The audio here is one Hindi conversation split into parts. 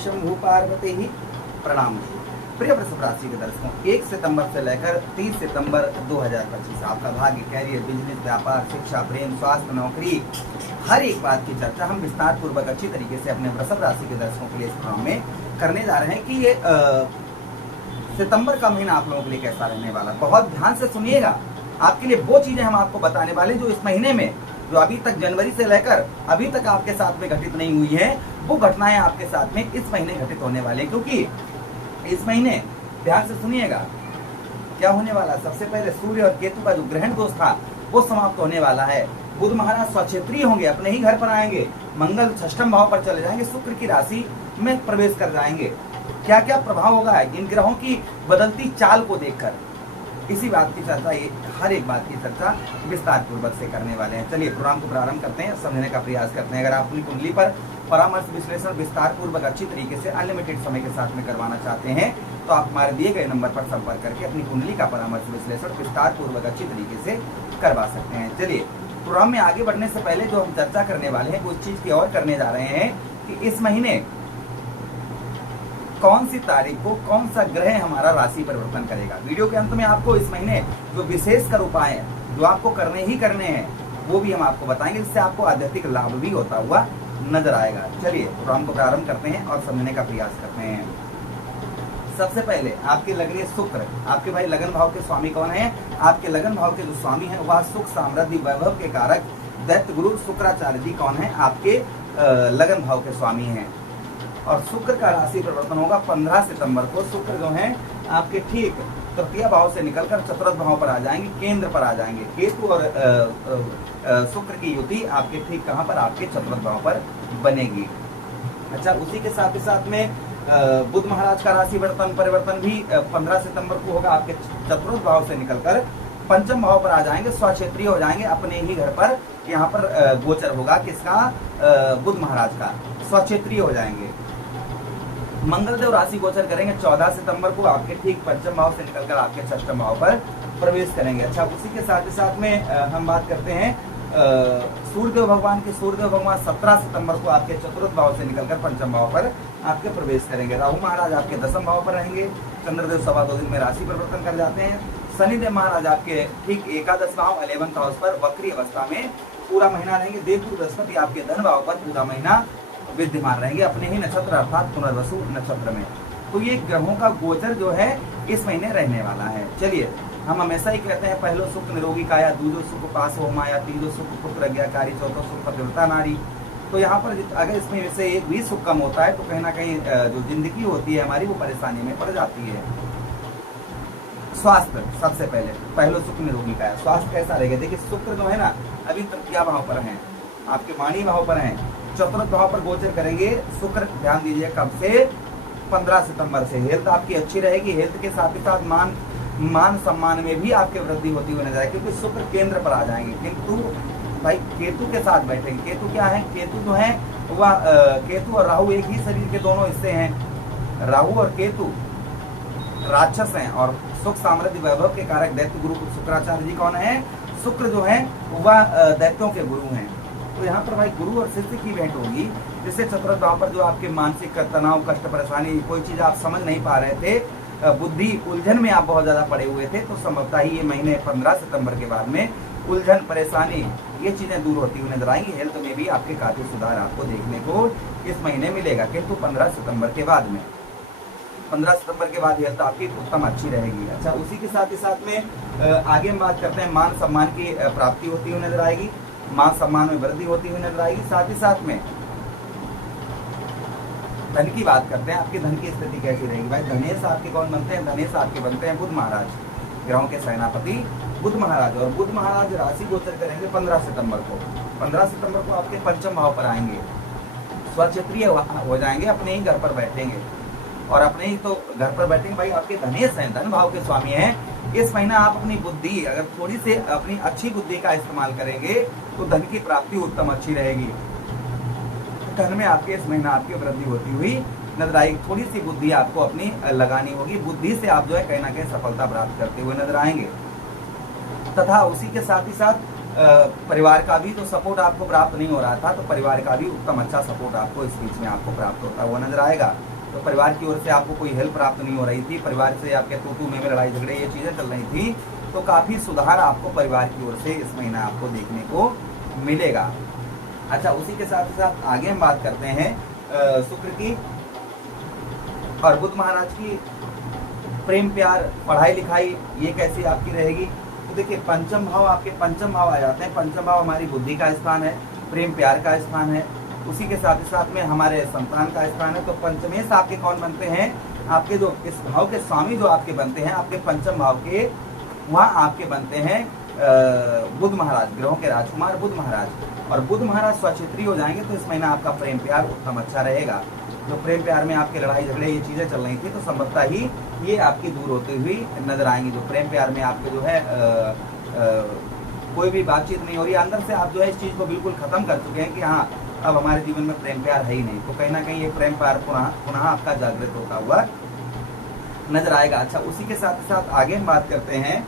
शंभु पार्वती ही प्रणाम जी। प्रिय वृषभ राशि के दर्शकों, 1 सितंबर से लेकर 30 सितंबर 2025 आपका भाग्य, कैरियर, बिजनेस, व्यापार, शिक्षा, प्रेम, स्वास्थ्य, नौकरी, हर एक बात की चर्चा हम विस्तार पूर्वक अच्छी तरीके से अपने वृषभ राशि के दर्शकों के लिए इस प्रोग्राम में करने जा रहे हैं कि ये सितंबर का महीना आप लोगों के लिए कैसा रहने वाला। बहुत ध्यान से सुनिएगा, आपके लिए वो चीजें हम आपको बताने वाले जो इस महीने में, जो अभी तक जनवरी से लेकर अभी तक आपके साथ में घटित नहीं हुई है, वो घटनाएं आपके साथ में इस महीने घटित होने वाले। क्योंकि इस महीने ध्यान से सुनिएगा क्या होने वाला। सबसे पहले सूर्य और केतु का जो ग्रहण दोष था वो समाप्त होने वाला है। बुध महाराज स्वक्षेत्रीय होंगे, अपने ही घर पर आएंगे। मंगल षष्ठम भाव पर चले जाएंगे, शुक्र की राशि में प्रवेश कर जाएंगे। क्या क्या प्रभाव होगा इन ग्रहों की बदलती चाल को देखकर, इसी बात की चर्चा, ये हर एक बात की चर्चा विस्तार पूर्वक से करने वाले हैं। चलिए प्रोग्राम को प्रारंभ करते हैं, समझने का प्रयास करते हैं। अगर आप अपनी कुंडली पर परामर्श विश्लेषण विस्तार पूर्वक अच्छी तरीके से अनलिमिटेड समय के साथ में करवाना चाहते हैं तो आप हमारे दिए गए नंबर पर संपर्क करके अपनी कुंडली का परामर्श विश्लेषण विस्तार पूर्वक अच्छी तरीके से करवा सकते हैं। चलिए प्रोग्राम में आगे बढ़ने से पहले जो हम चर्चा करने वाले हैं उस चीज की और करने जा रहे हैं कि इस महीने कौन सी तारीख को कौन सा ग्रह हमारा राशि परिवर्तन करेगा। वीडियो के अंत में आपको इस महीने जो विशेष कर उपाय हैं जो आपको करने ही करने हैं वो भी हम आपको बताएंगे, जिससे आपको आध्यात्मिक लाभ भी होता हुआ नजर आएगा। चलिए प्रोग्राम को प्रारंभ करते हैं और समझने का प्रयास करते हैं। सबसे पहले आपके लग्न शुक्र, आपके भाई लगन भाव के स्वामी कौन है? आपके लगन भाव के जो स्वामी है वह सुख समृद्धि वैभव के कारक दैत्य गुरु शुक्राचार्य जी कौन है? आपके लगन भाव के स्वामी हैं। और शुक्र का राशि परिवर्तन होगा 15 सितंबर को। शुक्र जो है आपके ठीक तृतीय भाव से निकलकर चतुर्थ भाव पर आ जाएंगे, केंद्र पर आ जाएंगे। केतु और शुक्र की युति आपके ठीक कहाँ पर? आपके चतुर्थ भाव पर बनेगी। अच्छा, उसी के साथ ही साथ में बुध महाराज का राशि परिवर्तन भी 15 सितंबर को होगा। आपके चतुर्थ भाव से निकलकर पंचम भाव पर आ जाएंगे, स्वक्षेत्रीय हो जाएंगे, अपने ही घर पर यहाँ पर गोचर होगा। किसका? बुध महाराज का स्वक्षेत्रीय हो जाएंगे। मंगलदेव राशि गोचर करेंगे 14 सितंबर को, आपके ठीक पंचम भाव से निकलकर आपके षष्ठम भाव पर प्रवेश करेंगे। अच्छा, उसी के साथ ही साथ में हम बात करते हैं सूर्यदेव भगवान के। सूर्यदेव भगवान 17 सितंबर को आपके चतुर्थ भाव से निकलकर पंचम भाव पर आपके प्रवेश करेंगे। राहु महाराज आपके दसम भाव पर रहेंगे। चंद्रदेव 2.25 दिन में राशि परिवर्तन कर जाते हैं। शनिदेव महाराज आपके ठीक एकादश भाव 11th हाउस पर वक्री अवस्था में पूरा महीना रहेंगे। देवगुरु बृहस्पति आपके धन भाव पर पूरा महीना विद्यमान रहेंगे, अपने ही नक्षत्र अर्थात पुनर्वसु नक्षत्र में। तो ये ग्रहों का गोचर जो है इस महीने रहने वाला है। चलिए, हम हमेशा ही कहते हैं पहलो सुख निरोगी काया, दूजो सुख पास हो माया, तीजो सुख पुत्र आज्ञाकारी, चौथो सुख पतिव्रता नारी। तो यहाँ पर अगर इसमें से एक भी सुख कम होता है तो कहीं ना कहीं जो जिंदगी होती है हमारी वो परेशानी में पड़ जाती है। स्वास्थ्य सबसे पहलो सुख निरोगी काया। स्वास्थ्य कैसा रहेगा? देखिए, शुक्र जो है ना अभी तृतीय भाव पर है, आपके वाणी भाव पर है, चतुर्थ भाव पर गोचर करेंगे शुक्र। ध्यान दीजिए, कब से? 15 सितंबर से। हेल्थ आपकी अच्छी रहेगी। हेल्थ के साथ ही साथ मान सम्मान में भी आपके वृद्धि होती हुई नजर आएगी, क्योंकि शुक्र केंद्र पर आ जाएंगे। किंतु भाई केतु के साथ बैठेंगे। केतु क्या है? केतु जो है वह केतु और राहु एक ही शरीर के दोनों हिस्से हैं। राहु और केतु राक्षस हैं और सुख समृद्धि वैभव के कारक दैत्य गुरु शुक्राचार्य जी कौन है? शुक्र जो है वह दैत्यों के गुरु हैं। तो यहाँ पर भाई गुरु और शिष्य की भेंट होगी, जिससे चतुर्थ भाव पर जो आपके मानसिक तनाव, कष्ट, परेशानी, कोई चीज आप समझ नहीं पा रहे थे, बुद्धि उलझन में आप बहुत ज्यादा पड़े हुए थे, तो संभवतः ही ये महीने 15 सितंबर के बाद में उलझन, परेशानी, ये चीजें दूर होती हुई नजर आएंगी। हेल्थ में भी आपके काफी सुधार आपको देखने को इस महीने मिलेगा। किंतु 15 सितंबर के बाद में 15 सितंबर के बाद हेल्थ आपकी उत्तम अच्छी रहेगी। अच्छा, उसी के साथ ही साथ में आगे हम बात करते हैं मान सम्मान की प्राप्ति होती हुई नजर आएगी, मान सम्मान में वृद्धि होती हुई नजर आएगी। साथ ही साथ में धन की बात करते हैं, आपके धन की स्थिति कैसी रहेगी? भाई धनेश आपके कौन बनते हैं? धनेश आपके बनते हैं बुध महाराज, ग्रहों के सेनापति बुध महाराज। और बुध महाराज राशि गोचर करेंगे 15 सितंबर को। 15 सितंबर को आपके पंचम भाव पर आएंगे, स्वक्षेत्रीय हो जाएंगे, अपने ही घर पर बैठेंगे। और अपने ही तो घर पर बैठेंगे भाई, आपके धनेश हैं, धन भाव के स्वामी हैं। इस महीना आप अपनी बुद्धि, अगर थोड़ी सी अपनी अच्छी बुद्धि का इस्तेमाल करेंगे तो धन की प्राप्ति उत्तम अच्छी रहेगी। धन में आपके इस महीना आपकी वृद्धि होती हुई नजर आएगी। थोड़ी सी बुद्धि आपको अपनी लगानी होगी, बुद्धि से आप जो है कहीं ना कहीं सफलता प्राप्त करते हुए नजर आएंगे। तथा उसी के साथ ही साथ परिवार का भी तो सपोर्ट आपको प्राप्त नहीं हो रहा था, तो परिवार का भी उत्तम अच्छा सपोर्ट आपको इस बीच में आपको प्राप्त होता हुआ नजर आएगा। तो परिवार की ओर से आपको कोई हेल्प प्राप्त नहीं हो रही थी, परिवार से आपके तू में लड़ाई झगड़े ये चीजें चल रही थी, तो काफी सुधार आपको परिवार की ओर से इस महीना आपको देखने को मिलेगा। अच्छा, उसी के साथ साथ आगे हम बात करते हैं शुक्र की और बुध महाराज की प्रेम प्यार पढ़ाई लिखाई ये कैसी आपकी रहेगी। तो देखिए पंचम भाव, आपके पंचम भाव आ जाते हैं। पंचम भाव हमारी बुद्धि का स्थान है, प्रेम प्यार का स्थान है, उसी के साथ ही साथ में हमारे संतान का स्थान है। तो पंचमेश आपके कौन बनते हैं, आपके जो इस भाव के स्वामी जो आपके बनते हैं, आपके पंचम भाव के वहाँ आपके बनते हैं बुध महाराज, ग्रहों के राजकुमार बुध महाराज। और बुध महाराज स्वक्षेत्री हो जाएंगे तो इस महीना आपका प्रेम प्यार उत्तम अच्छा रहेगा। जो प्रेम प्यार में आपके लड़ाई झगड़े ये चीजें चल रही थी, तो संभवतः ही ये आपकी दूर होती हुई नजर आएंगी। जो प्रेम प्यार में आपके जो है कोई भी बातचीत नहीं हो रही, अंदर से आप जो है इस चीज को बिल्कुल खत्म कर चुके हैं कि हाँ अब हमारे जीवन में प्रेम प्यार है ही नहीं, तो कहीं ना कहीं ये प्रेम प्यार पुनः आपका जागृत होता हुआ नजर आएगा। अच्छा, उसी के साथ साथ आगे हम बात करते हैं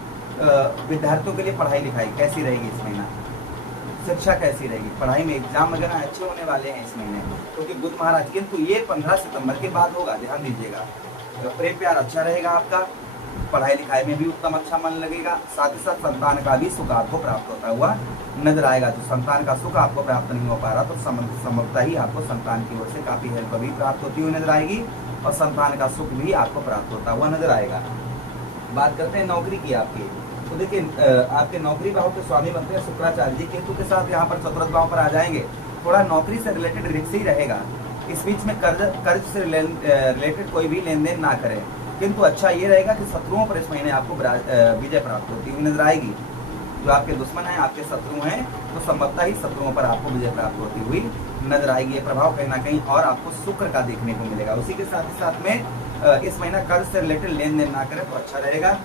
विद्यार्थियों के लिए पढ़ाई लिखाई कैसी रहेगी इस महीना, शिक्षा कैसी रहेगी, पढ़ाई में एग्जाम वगैरह अच्छे होने वाले हैं इस महीने, क्योंकि बुध महाराज, किंतु ये 15 सितंबर के बाद होगा, ध्यान दीजिएगा। तो प्रेम प्यार अच्छा रहेगा आपका, पढ़ाई लिखाई में भी उत्तम अच्छा मन लगेगा, साथ ही साथ संतान का भी सुख आपको प्राप्त होता हुआ नजर आएगा। तो संतान का सुख आपको प्राप्त नहीं हो पा रहा, तो संभवतः ही आपको संतान की ओर से काफी हेल्प भी प्राप्त होती हुई नजर आएगी और संतान का सुख भी आपको प्राप्त होता हुआ नजर आएगा। बात करते हैं नौकरी की आपकी। तो देखिए आपके नौकरी भाव के स्वामी बनते हैं शुक्राचार्य जी, केतु के साथ यहाँ पर चतुर्थ भाव पर आ जाएंगे। थोड़ा नौकरी से रिलेटेड रिस्क ही रहेगा, इस बीच में कर्ज से रिलेटेड कोई भी लेन देन ना करें, किंतु अच्छा ये रहेगा कि शत्रुओं पर इस महीने आपको विजय प्राप्त होती हुई नजर आएगी। जो आपके दुश्मन हैं, आपके शत्रु हैं, तो संभवतः ही शत्रुओं पर आपको विजय प्राप्त होती हुई नजर आएगी। ये प्रभाव कहीं ना कहीं और आपको शुक्र का देखने को मिलेगा। उसी के साथ ही साथ में इस महीना कर्ज से रिलेटेड लेन देन ना करें तो अच्छा रहेगा।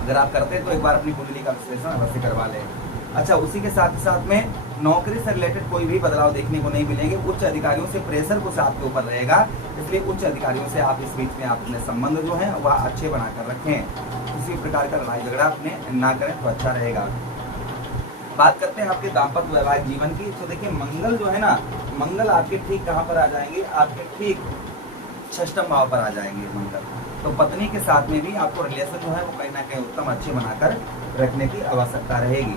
अगर आप करते हैं तो एक बार अपनी कुंडली का विश्लेषण अवश्य करवा लें। अच्छा, उसी के साथ ही साथ में नौकरी से रिलेटेड कोई भी बदलाव देखने को नहीं मिलेंगे। उच्च अधिकारियों से प्रेशर कुछ आपके ऊपर रहेगा, इसलिए उच्च अधिकारियों से आप इस बीच में अपने संबंध जो है वह अच्छे बनाकर रखें। किसी प्रकार का लड़ाई झगड़ा अपने ना करें तो अच्छा रहेगा। बात करते हैं आपके दाम्पत्य वैवाहिक जीवन की। तो देखिए मंगल जो है ना, मंगल आपके ठीक कहाँ पर आ जाएंगे, आपके ठीक षष्ठम भाव पर आ जाएंगे मंगल। तो पत्नी के साथ में भी आपको रिलेशन जो है वो कहीं ना कहीं उत्तम अच्छे बनाकर रखने की आवश्यकता रहेगी।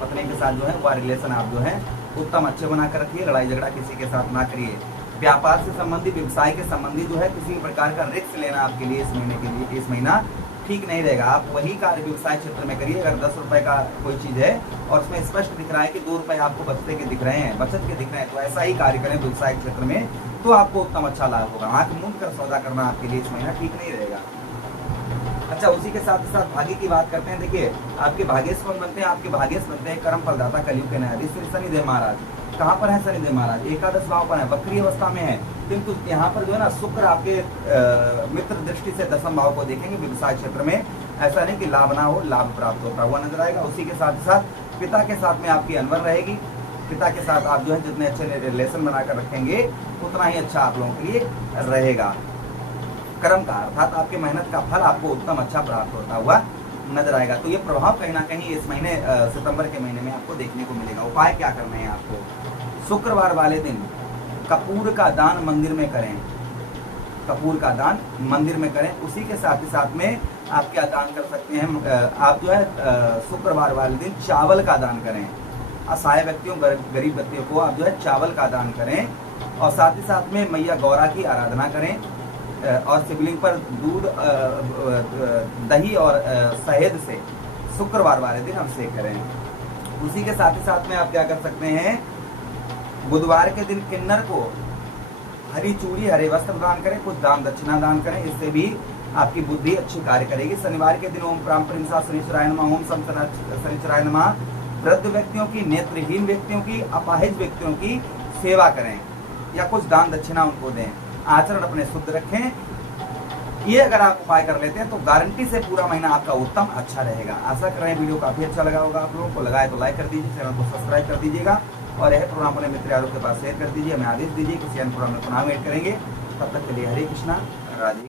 पत्नी के साथ जो है वह रिलेशन आप जो है उत्तम अच्छे बनाकर रखिए, लड़ाई झगड़ा किसी के साथ ना करिए। व्यापार से संबंधी, व्यवसाय के संबंधी जो है किसी प्रकार का रिस्क लेना आपके लिए इस महीने के लिए, इस महीना ठीक नहीं रहेगा। आप वही कार्य व्यवसाय क्षेत्र में करिए। अगर 10 रुपए का कोई चीज है और उसमें स्पष्ट दिख रहा है कि 2 रुपए आपको बचते के दिख रहे हैं, बचत के दिख रहे हैं, तो ऐसा ही कार्य करें व्यवसाय क्षेत्र में, तो आपको उत्तम अच्छा लाभ होगा। आंख मूंद कर सौदा करना आपके लिए इस महीना ठीक नहीं रहेगा। अच्छा, उसी के साथ साथ भाग्य की बात करते हैं। देखिए आपके भाग्येश कौन बनते हैं, आपके भाग्येश बनते हैं कर्म फलदाता कलयुग के न्यायाधीश श्री शनिदेव महाराज। कहाँ पर है शनिदेव महाराज, एकादश भाव पर है, वक्री अवस्था में है, किंतु यहाँ पर जो है ना शुक्र आपके मित्र दृष्टि से दसम भाव को देखेंगे। व्यवसाय क्षेत्र में ऐसा नहीं कि लाभ ना हो, लाभ प्राप्त होता हुआ नजर आएगा। उसी के साथ साथ पिता के साथ में आपकी अनबन रहेगी। पिता के साथ आप जो है जितने अच्छे रिलेशन बनाकर रखेंगे उतना ही अच्छा आप लोगों के लिए रहेगा। कर्म का अर्थात आपके मेहनत का फल आपको उत्तम अच्छा प्राप्त होता हुआ नजर आएगा। तो ये प्रभाव कहीं ना कहीं इस महीने सितंबर के महीने में आपको देखने को मिलेगा। उपाय क्या करने हैं आपको, शुक्रवार वाले दिन कपूर का दान मंदिर में करें, कपूर का दान मंदिर में करें। उसी के साथ ही साथ में आप क्या दान कर सकते हैं, आप जो है शुक्रवार वाले दिन चावल का दान करें। असहाय व्यक्तियों, गरीब व्यक्तियों को आप जो है चावल का दान करें। और साथ ही साथ में मैया गौरा की आराधना करें और शिवलिंग पर दूध, दही और शहद से शुक्रवार वाले दिन अभिषेक करें। उसी के साथ ही साथ में आप क्या कर सकते हैं, बुधवार के दिन किन्नर को हरी चूड़ी, हरे वस्त्र दान करें, कुछ दान दक्षिणा दान करें, इससे भी आपकी बुद्धि अच्छी कार्य करेगी। शनिवार के दिन ओम प्रांपरिंसा शनिश्चराय नमः, ओम शनिश्चराय नमः। वृद्ध व्यक्तियों की, नेत्रहीन व्यक्तियों की, अपाहिज व्यक्तियों की सेवा करें या कुछ दान दक्षिणा उनको दें। आचरण अपने शुद्ध रखें। ये अगर आप उपाय कर लेते हैं तो गारंटी से पूरा महीना आपका उत्तम अच्छा रहेगा। आशा कर रहे हैं वीडियो काफी अच्छा लगा होगा आप लोगों को। लगाए तो लाइक कर दीजिए, चैनल को सब्सक्राइब कर दीजिएगा और यह प्रोग्राम अपने मित्र यारों के पास शेयर कर दीजिए। हमें आदेश दीजिए, किसी अन्य प्रोग्राम में पुनः वेट करेंगे। तब तक के लिए हरे कृष्णा, राधे।